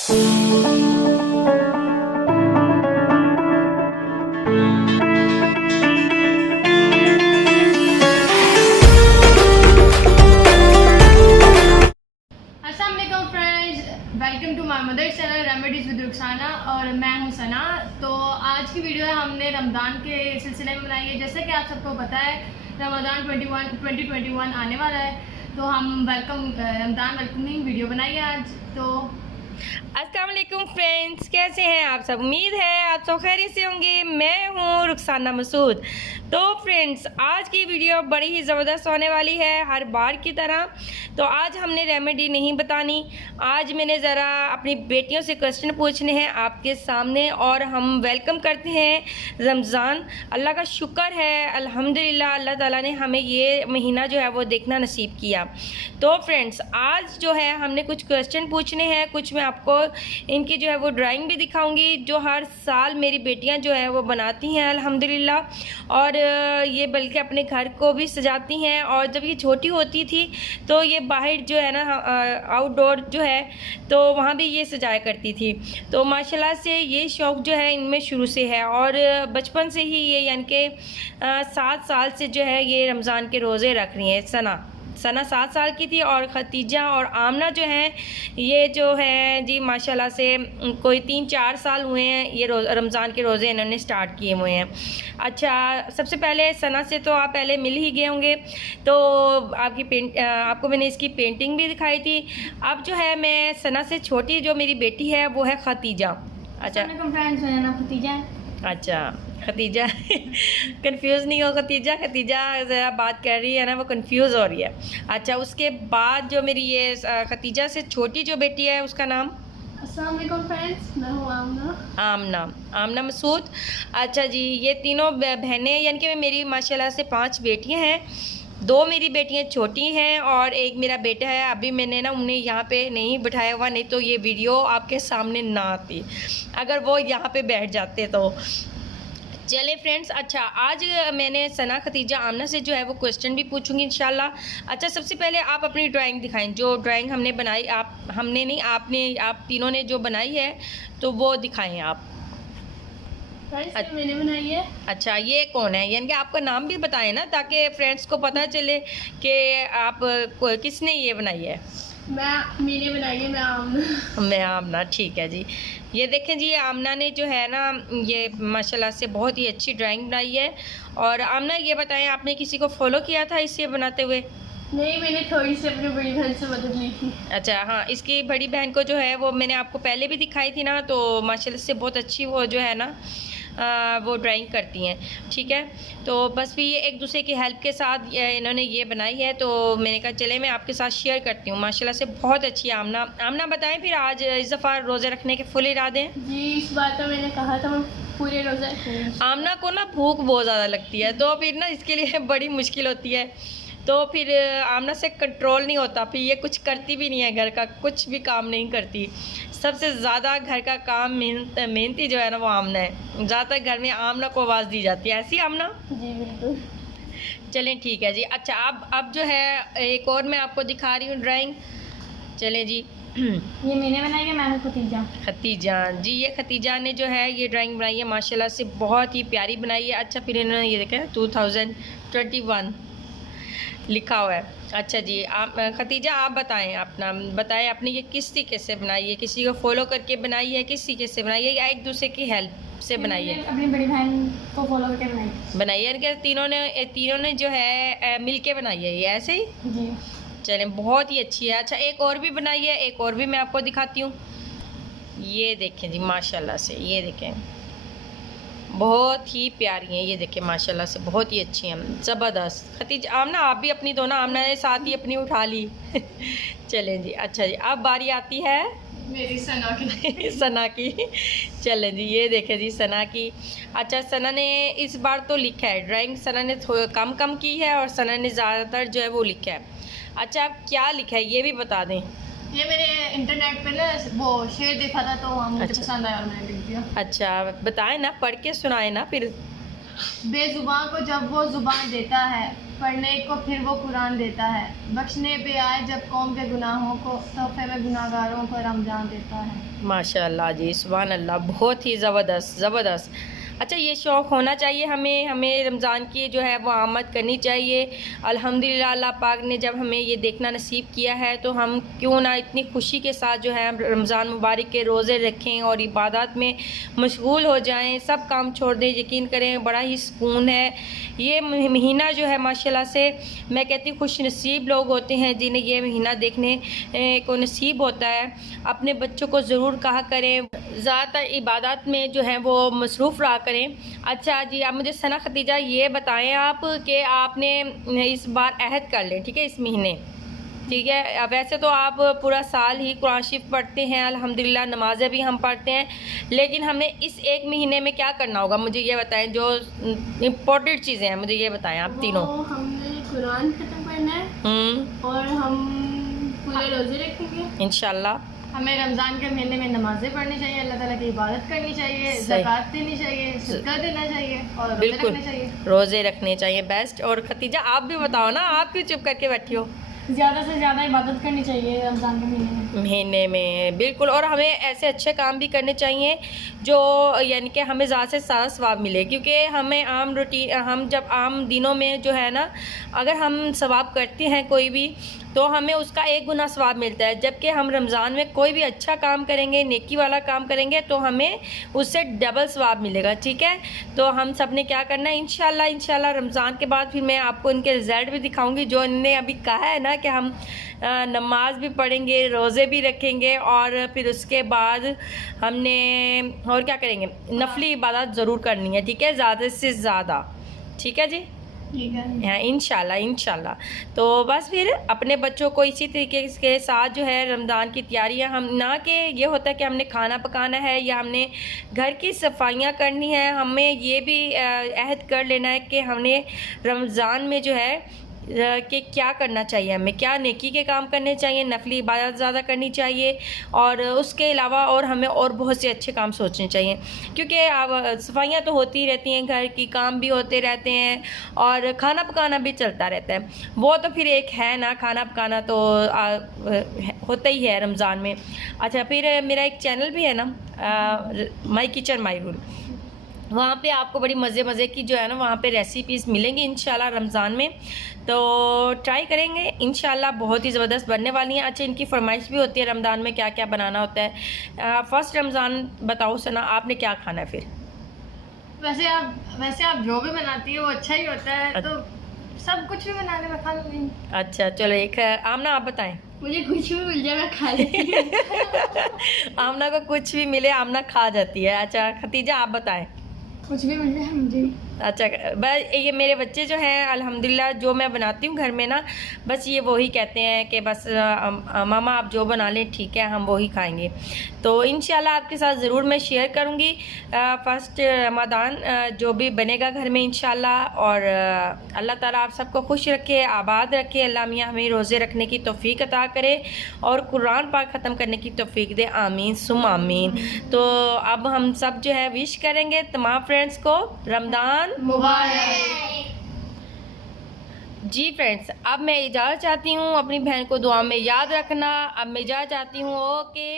Welcome to my mother channel remedies with Rukhsana और मैं हूं सना। तो आज की वीडियो है हमने रमज़ान के सिलसिले में बनाई है। जैसे कि आप सबको पता है रमज़ान 2021 आने वाला है, तो हम रमज़ान वेलकमिंग वीडियो बनाई है आज। तो अस्सलाम वालेकुम फ्रेंड्स, कैसे हैं आप सब? उम्मीद है आप सब खैरियत से होंगे। मैं हूं रुखसाना मसूद। तो फ्रेंड्स, आज की वीडियो बड़ी ही ज़बरदस्त होने वाली है हर बार की तरह। तो आज हमने रेमेडी नहीं बतानी, आज मैंने ज़रा अपनी बेटियों से क्वेश्चन पूछने हैं आपके सामने और हम वेलकम करते हैं रमज़ान। अल्लाह का शुक्र है, अल्हम्दुलिल्लाह, अल्लाह ताला ने हमें ये महीना जो है वो देखना नसीब किया। तो फ्रेंड्स, आज जो है हमने कुछ क्वेश्चन पूछने हैं, कुछ मैं आपको इनकी जो है वो ड्राइंग भी दिखाऊंगी जो हर साल मेरी बेटियां जो है वो बनाती हैं अल्हम्दुलिल्लाह। और ये बल्कि अपने घर को भी सजाती हैं। और जब ये छोटी होती थी तो ये बाहर जो है ना आउटडोर जो है तो वहाँ भी ये सजाया करती थी। तो माशाल्लाह से ये शौक़ जो है इनमें शुरू से है और बचपन से ही ये यानी कि 7 साल से जो है ये रमज़ान के रोज़े रख रही हैं। सना 7 साल की थी और खतीजा और आमना जो हैं ये जो है जी माशाल्लाह से कोई 3-4 साल हुए हैं ये रमज़ान के रोज़े इन्होंने स्टार्ट किए हुए हैं। अच्छा, सबसे पहले सना से तो आप पहले मिल ही गए होंगे, तो आपको मैंने इसकी पेंटिंग भी दिखाई थी। अब जो है मैं सना से छोटी जो मेरी बेटी है वो है खतीजा। अच्छा फ्रेंड्स, मेरा नाम खतीजा है। अच्छा खतीजा कंफ्यूज नहीं हो खतीजा ज़रा बात कर रही है ना, वो कंफ्यूज हो रही है। अच्छा, उसके बाद जो मेरी ये खतीजा से छोटी जो बेटी है उसका नाम? अस्सलाम वालेकुम फ्रेंड्स, मैं हूँ आमना मसूद। अच्छा जी, ये तीनों बहनें यानी कि मेरी माशाल्लाह से 5 बेटियां हैं। 2 मेरी बेटियां छोटी हैं और एक मेरा बेटा है। अभी मैंने ना उन्हें यहाँ पे नहीं बिठाया हुआ, नहीं तो ये वीडियो आपके सामने ना आती अगर वो यहाँ पे बैठ जाते तो। चले फ्रेंड्स, अच्छा आज मैंने सना खतीजा आमना से जो है वो क्वेश्चन भी पूछूंगी इंशाल्लाह। अच्छा, सबसे पहले आप अपनी ड्राइंग दिखाएं, जो ड्राइंग हमने बनाई, आप तीनों ने जो बनाई है तो वो दिखाएं आप। मैंने बनाई है। अच्छा, ये कौन है? यानी कि आपका नाम भी बताएं ना, ताकि फ्रेंड्स को पता चले कि आप किसने ये बनाई है। मैंने बनाई है, मैं आमना। ठीक है जी। ये देखें जी, आमना ने जो है ना ये माशाल्लाह से बहुत ही अच्छी ड्राइंग बनाई है। और आमना, ये बताएं आपने किसी को फॉलो किया था इसे बनाते हुए? नहीं, मैंने थोड़ी सी अपनी बड़ी बहन से मदद ली थी। अच्छा हाँ, इसकी बड़ी बहन को जो है वो मैंने आपको पहले भी दिखाई थी ना, तो माशाल्लाह से बहुत अच्छी वो जो है ना वो ड्राइंग करती हैं। ठीक है, तो बस भी ये एक दूसरे की हेल्प के साथ इन्होंने ये बनाई है, तो मैंने कहा चले मैं आपके साथ शेयर करती हूँ। माशाल्लाह से बहुत अच्छी है आमना बताएं फिर आज इस दफ़ा रोज़े रखने के फुल इरादे हैं? जी, इस बार तो मैंने कहा था मैं पूरे रोज़े रखूंगी। आमना को ना भूख बहुत ज़्यादा लगती है, तो फिर ना इसके लिए बड़ी मुश्किल होती है, तो फिर आमना से कंट्रोल नहीं होता। फिर ये कुछ करती भी नहीं है, घर का कुछ भी काम नहीं करती। सबसे ज़्यादा घर का काम मेहनती जो है ना वो आमना है। ज़्यादातर घर में आमना को आवाज़ दी जाती है, ऐसी आमना? जी बिल्कुल। चलें ठीक है जी। अच्छा, अब जो है एक और मैं आपको दिखा रही हूँ ड्राइंग। चलें जी। ये मैंने बनाई है, मैं हूँ खतीजा जी। ये खतीजा ने जो है ये ड्राइंग बनाई है, माशाल्लाह से बहुत ही प्यारी बनाई है। अच्छा, फिर इन्होंने ये देखा 2021 लिखा हुआ है। अच्छा जी, आप खतीजा आप बताएं आपने ये किस तरीके से बनाई है? किसी को फॉलो करके बनाई है, किस तरीके से बनाई है, या एक दूसरे की हेल्प से बनाई है? अपनी बड़ी बहन को फॉलो करके बनाई है कि तीनों ने जो है मिल के बनाई है ये, ऐसे ही? जी। चलें, बहुत ही अच्छी है। अच्छा, एक और भी बनाई है, एक और भी मैं आपको दिखाती हूँ। ये देखें जी, माशाल्लाह से ये देखें, बहुत ही प्यारी हैं। ये देखें माशाल्लाह से बहुत ही अच्छी हैं, ज़बरदस्त। खतीजा आमना आप भी अपनी दो ना, आमना ने साथ ही अपनी उठा ली। चलें जी। अच्छा जी, अब बारी आती है मेरी सना की सना की। चलें जी, ये देखें जी सना की। अच्छा, सना ने इस बार तो लिखा है ड्राइंग, सना ने कम की है और सना ने ज़्यादातर जो है वो लिखा है। अच्छा, अब क्या लिखा है ये भी बता दें। ये मैंने इंटरनेट पे ना वो शेर देखा था, तो मुझे अच्छा। पसंद आया और मैंने लिख दिया। अच्छा, बताएं ना, पढ़ के सुनाए ना फिर। बेजुबान को जब वो जुबान देता है, पढ़ने को फिर वो कुरान देता है, बख्शने पे आए जब कौम के गुनाहों को, तोहफे में गुनाहगारों को रमज़ान देता है। माशाल्लाह जी, सुभान अल्लाह, बहुत ही ज़बरदस्त। अच्छा, ये शौक़ होना चाहिए हमें रमज़ान की जो है वो आमद करनी चाहिए। अल्हम्दुलिल्लाह, अल्लाह पाक ने जब हमें ये देखना नसीब किया है तो हम क्यों ना इतनी खुशी के साथ जो है रमज़ान मुबारक के रोज़े रखें और इबादत में मशगूल हो जाएं, सब काम छोड़ दें। यकीन करें, बड़ा ही सुकून है ये महीना जो है। माशाल्लाह से मैं कहती हूँ खुश नसीब लोग होते हैं जिन्हें ये महीना देखने को नसीब होता है। अपने बच्चों को ज़रूर कहा करें ज़्यादातर इबादत में जो है वो मसरूफ़ रहा करें। अच्छा जी, आप मुझे सना खतीजा ये बताएं आप कि आपने इस बार अहद कर लें, ठीक है, इस महीने, ठीक है। वैसे तो आप पूरा साल ही कुरान शरीफ पढ़ते हैं, अल्हम्दुलिल्लाह, नमाज़ें भी हम पढ़ते हैं, लेकिन हमने इस एक महीने में क्या करना होगा मुझे ये बताएं, जो इम्पोर्टेंट चीज़ें हैं मुझे ये बताएं आप तीनों। हमने कुरान खत्म करना है और हम पूरे रोज़े रखेंगे इंशाल्लाह। हमें रमज़ान के महीने में नमाज़ें पढ़नी चाहिए, अल्लाह ताला की इबादत करनी चाहिए, ज़कात देनी चाहिए, सदका देना चाहिए और रोज़े रखने चाहिए। रोज़े रखने चाहिए, बेस्ट। और खतीजा आप भी बताओ ना, आप क्यों चुप करके बैठी हो? ज़्यादा से ज़्यादा इबादत करनी चाहिए रमज़ान के महीने में, बिल्कुल। और हमें ऐसे अच्छे काम भी करने चाहिए जो यानी कि हमें ज़्यादा से ज़्यादा सवाब मिले, क्योंकि हमें हम जब आम दिनों में जो है ना, अगर हम सवाब करते हैं कोई भी तो हमें उसका 1 गुना सवाब मिलता है, जबकि हम रमज़ान में कोई भी अच्छा काम करेंगे, नेकी वाला काम करेंगे तो हमें उससे डबल सवाब मिलेगा, ठीक है। तो हम सब ने क्या करना है, इंशाल्लाह रमज़ान के बाद फिर मैं आपको इनके रिज़ल्ट भी दिखाऊंगी। जो इन्होंने अभी कहा है ना कि हम नमाज भी पढ़ेंगे, रोज़े भी रखेंगे और फिर उसके बाद हमने और क्या करेंगे, नफली इबादत ज़रूर करनी है, ठीक है, ज़्यादा से ज़्यादा, ठीक है जी, ठीक है। हाँ, इंशाल्लाह। तो बस फिर अपने बच्चों को इसी तरीके के साथ जो है रमज़ान की तैयारियां, हम ना कि ये होता है कि हमने खाना पकाना है या हमने घर की सफाइयां करनी है, हमें ये भी अहद कर लेना है कि हमने रमज़ान में जो है कि क्या करना चाहिए, हमें क्या नेकी के काम करने चाहिए, नफली इबादत ज़्यादा करनी चाहिए और उसके अलावा और हमें और बहुत से अच्छे काम सोचने चाहिए, क्योंकि अब सफाइयाँ तो होती रहती हैं, घर की काम भी होते रहते हैं और खाना पकाना भी चलता रहता है। वो तो फिर एक है ना, खाना पकाना तो होता ही है रमज़ान में। अच्छा, फिर मेरा एक चैनल भी है ना, माई किचन माई रूल, वहाँ पे आपको बड़ी मज़े की जो है ना वहाँ पे रेसिपीज़ मिलेंगी इंशाल्लाह रमज़ान में, तो ट्राई करेंगे इंशाल्लाह, बहुत ही ज़बरदस्त बनने वाली हैं। अच्छा, इनकी फरमाइश भी होती है रमज़ान में क्या क्या बनाना होता है। फर्स्ट रमज़ान बताओ सना, आपने क्या खाना है फिर? वैसे आप जो भी बनाती है वो अच्छा ही होता है, तो सब कुछ भी बनाने में खा लूँगी। अच्छा चलो, एक आमना आप बताएं। मुझे कुछ भी मिल जाए मैं खा लेती हूँ। आमना को कुछ भी मिले आमना खा जाती है। अच्छा खतीजा आप बताएं। कुछ भी मिल जाए मुझे। अच्छा, बस ये मेरे बच्चे जो हैं अल्हम्दुलिल्लाह, जो मैं बनाती हूँ घर में ना, बस ये वही कहते हैं कि बस मामा आप जो बना लें ठीक है, हम वही खाएंगे। तो इंशाल्लाह आपके साथ ज़रूर मैं शेयर करूँगी फर्स्ट रमज़ान जो भी बनेगा घर में इंशाल्लाह। और अल्लाह ताला आप सबको खुश रखे, आबाद रखे, अल्लाह मियाँ हमें रोज़े रखने की तौफीक अता करे और कुरान पाक ख़त्म करने की तौफीक दे, आमीन सुम आमीन। तो अब हम सब जो है विश करेंगे तमाम फ्रेंड्स को रमज़ान मुबारक। जी फ्रेंड्स, अब मैं इजाज़त चाहती हूँ, अपनी बहन को दुआ में याद रखना। अब मैं इजाज़त चाहती हूँ, ओके।